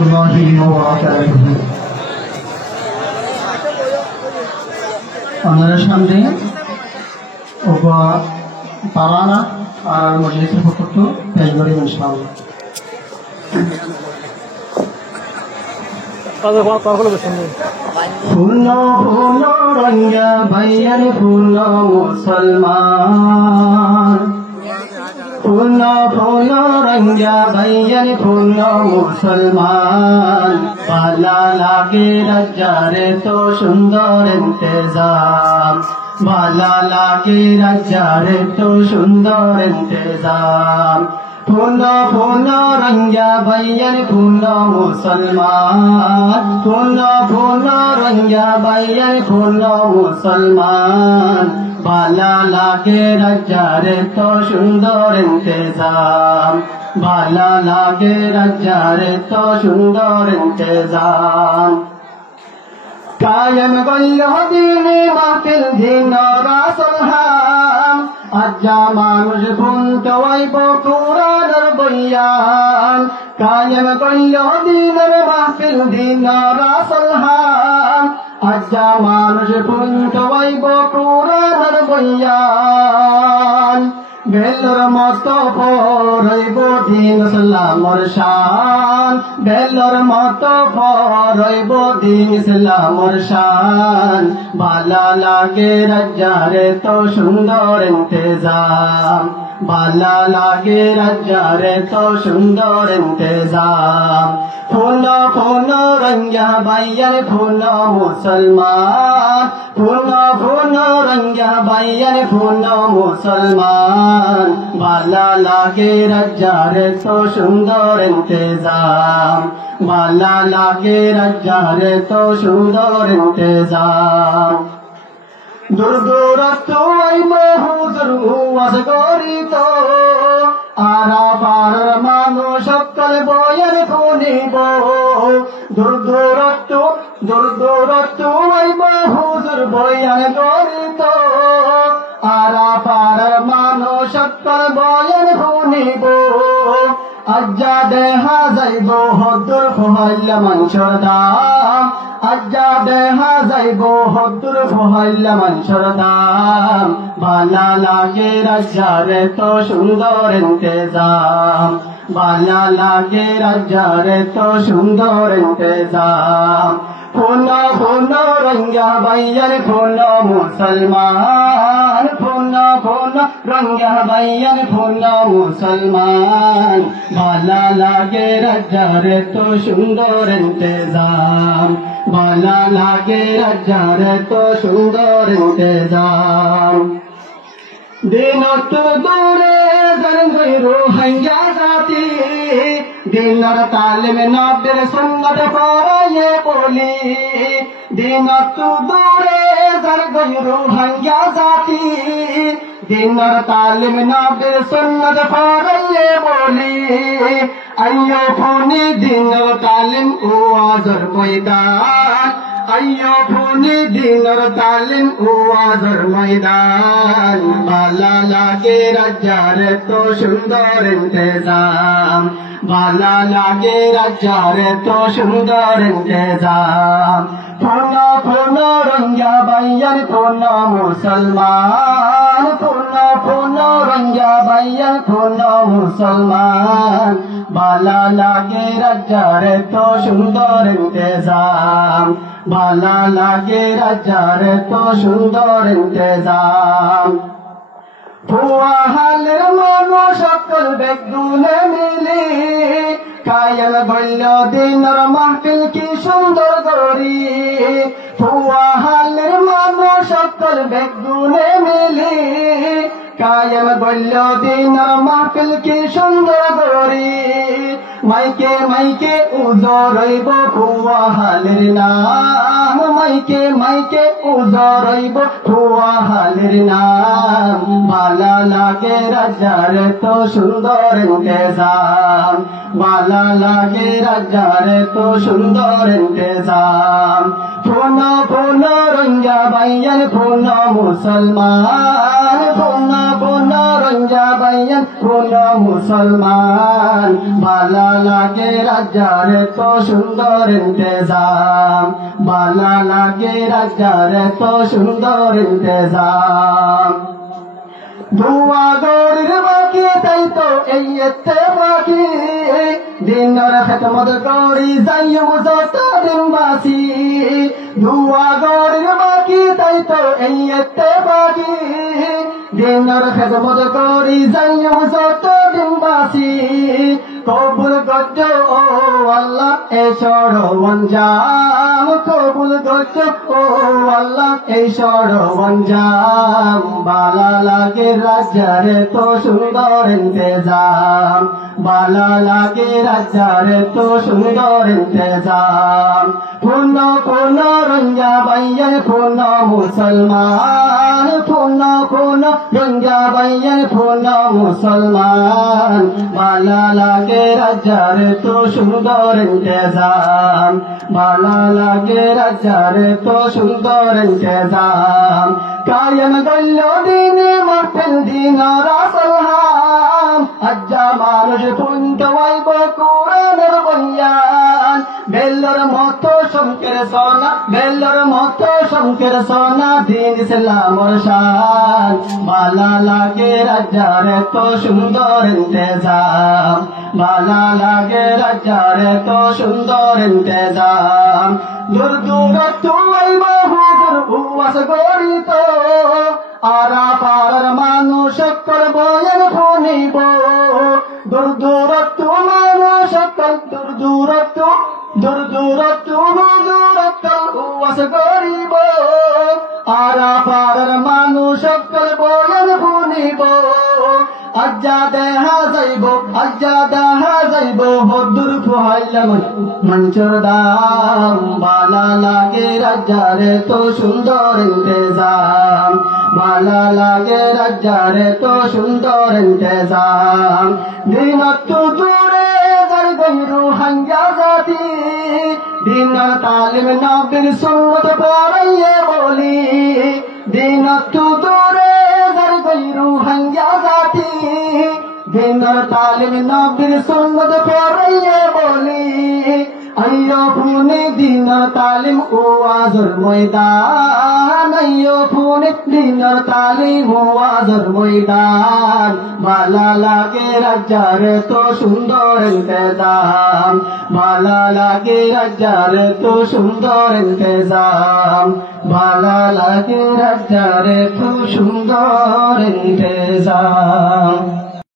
রহমতুল্লাহি ওয়া বারাকাতুহু। আপনাদের সামনে তারানা আর মজলিসের পক্ষ পেশ করি ইনশাআল্লাহ। ফুলো ফুলো রঙ্গা ভাইয়ার ফুলো মুসলমান, ফুলো ফুলো রঙ্গা ভাইয়ার ফুলো মুসলমান, ভালা লাগে রাজ্জারে তো সুন্দর ইন্তেজাম, ভালা লাগে রাজ্জারে তো সুন্দর ইন্তেজাম। ফুলো ফুলো রঙ্গা ভাইয়ার ফুলো মুসলমান, ফুলো ফুলো রঙ্গা ভাইয়ার ফুলো মুসলমান, ভালা লাগে রাজ্জারে তো সুন্দর ইন্তেজাম, ভালা লাগে রাজ্জারে তো সুন্দর ইন্তেজাম। কায়েম করল দিনে মাহফিল দিন রাসুল হাম, আজ্জা মানুষ শুনতে হইব কুরআনের বয়ান। কায়েম করল দিনের মাহফিল দিন রাসুল হাম, আজ্জা মানুষ শুনতে হইব কুরআনের বয়ান। বেলর মতো ফরইব দিন ইসলামর শান, বেলর মতো ফরইব দিন ইসলামর শান, ভালা লাগে রাজ্জারে তো সুন্দর ইন্তেজাম, ভালা লাগে রাজ্জারে তো সুন্দর ইন্তেজাম। ফুলো ফুলো রঙ্গা ভাইয়ার ফুলো মুসলমান, ফুলো ফুলো রঙ্গা ভাইয়ার ফুলো মুসলমান, ভালা লাগে রাজ্জারে তো সুন্দর ইন্তেজাম, ভালা লাগে রাজ্জারে তো সুন্দর ইন্তেজাম। দূর দূরত্ব হুজুর ওয়াজ করিত, আরাফার মানুষ সকল বয়ান শুনিব। দূর দূরত্ব হুজুর বয়ান করিত, আরাফার মানুষ সকল বয়ান শুনিব। আজ্জা দেখা যাইব হদ্দুর ফহাইল্লা মানসর দাম, আজ্জা দেখা যাইব হদ্দুর ফহাইল্লা মানসর দাম, ভালা লাগে রাজ্জারে তো সুন্দর ইন্তেজাম, ভালা লাগে রাজ্জারে তো সুন্দর ইন্তেজাম। ফুলো ফুলো রঙ্গা ভাইয়ার ফুলো মুসলমান, ফুলো ফুলো রঙ্গা ভাইয়ার ফুলো মুসলমান, ভালা লাগে রাজ্জারে তো সুন্দর ইন্তেজাম, ভালা লাগে রাজ্জারে তো সুন্দর ইন্তেজাম। দিন তো দূরে জরঙ্গই রোহিঙ্গা জাতি, দিনর তালিম নবের সুন্নত পড়ায়ে বলি। দিন তো দূরে জরঙ্গই রোহিঙ্গা জাতি, দিনর তালিম নবের সুন্নত পড়ায়ে বলি। আইয়ো ফোনে দিনর তালিম ওয়াজর ময়দান, আইয়ো ফোনে দিনর তালিম ওয়াজর ময়দান, ভালা লাগে রাজ্জারে তো সুন্দর ইন্তেজাম, ভালা লাগে রাজ্জারে তো সুন্দর ইন্তেজাম। ফুলো ফুলো রঙ্গা ভাইয়ার ফুলো মুসলমান, ফুলো ফুলো রঙ্গা ভাইয়ার ফুলো মুসলমান, ভালা লাগে রাজ্জারে তো সুন্দর ইন্তেজাম, ভালা লাগে রাজ্জারে তো সুন্দর ইন্তেজাম। ফুয়া হালের মানুষ সকল বেগুনে মিলি, কায়েম বলল দিনর মাহফিল কি সুন্দর করি। ফুয়া হালের মানুষ সকল বেগুনে মিলি, কায়েম বলল দিনর মাহফিল কি সুন্দর করি। মাইকে মাইকে উজর হইব ফুয়া হালের নাম, মাইকে মাইকে উজর হইব ফুয়া হালের নাম, ভালা লাগে রাজ্জারে তো সুন্দর ইন্তেজাম, ভালা লাগে রাজ্জারে তো সুন্দর ইন্তেজাম। ফুলো ফুলো রঙ্গা ভাইয়ার ফুলো মুসলমান, ফুলো ফুলো রঞ্জা বাইয়ান কোন মুসলমান ভালা লাগে রাজার তো সুন্দর ইন্তেজাম ভালা লাগে রাজার তো সুন্দর ইন্তেজাম ধোয়া গৌরীর বাকি তাই তো এই এতে বাকি দিনের খেদমত করি যাইম যত দিন বাসি ধোয়া গৌরীর বাকি তাই তো এই এতে বাকি দিনের খেদমত করি যাইম যত দিন বাসি কবুল গজ্জ ও আল্লাহ এই সরঞ্জাম কবুল গজ্জ ও আল্লাহ এই সরঞ্জাম বালা লাগে রাজার তো সুন্দর ইন্তেজাম বালা লাগে রাজার তো সুন্দর ইন্তেজাম পুন পুন রঞ্জা বাইয়ান পুন মুসলমান পুন পুন রঞ্জা বাইয়ান পুন মুসলমান বালা লাগে রাজার তো সুন্দর ইন্তেজাম বালা লাগে রাজার তো সুন্দর ইন্তেজাম কায়েম গল্ল দিনে মাহফিল দিন রাসলহাম আজ্জা মানুষ পুন্ত ওয়াইব কুরআনের বয়ান বেল্লর মতো শঙ্কের সোনা বেল্লর মতো শঙ্কের সোনা দিন ইসলামর শান বালা লাগে রাজার তো সুন্দর ইন্তেজাম বালা লাগে রাজার তো সুন্দর ইন্তেজাম দূর দূর তুইব হুজুর উয়াস গরিত আরা পারার মানুষ করবয়ের ফুনিব দূর দূর তু মানুষ দূর দূর তু হুজুর উয়াস গরিব আরা পারার মানুষ করবয়ের ফুনিব আজ্জা দেহা যাইব হদ্দুর ফুহাইলাম মঞ্চর দাম বালা লাগে রাজার তো সুন্দর ইন্তেজাম বালা লাগে রাজার তো সুন্দর ইন্তেজাম দিনত দূরে গরগরু হাঙ্গা জাতি দিন তালিম নবীর সুন্নত পড়াইয়ে বলি দিনত দূরে গরগরু হাঙ্গা জাতি দিনের তালিম নবীর সুন্নত পড়াইয়ে বলি আইয়ো ফুনে দিন তালিম ওয়াজর ময়দান আইয়ো ফুনে দিনের তালিম ওয়াজর ময়দান বালা লাগে রাজার তো সুন্দর ইন্তেজাম বালা লাগে রাজার তো সুন্দর ইন্তেজাম বালা লাগে রাজার তো সুন্দর ইন্তেজাম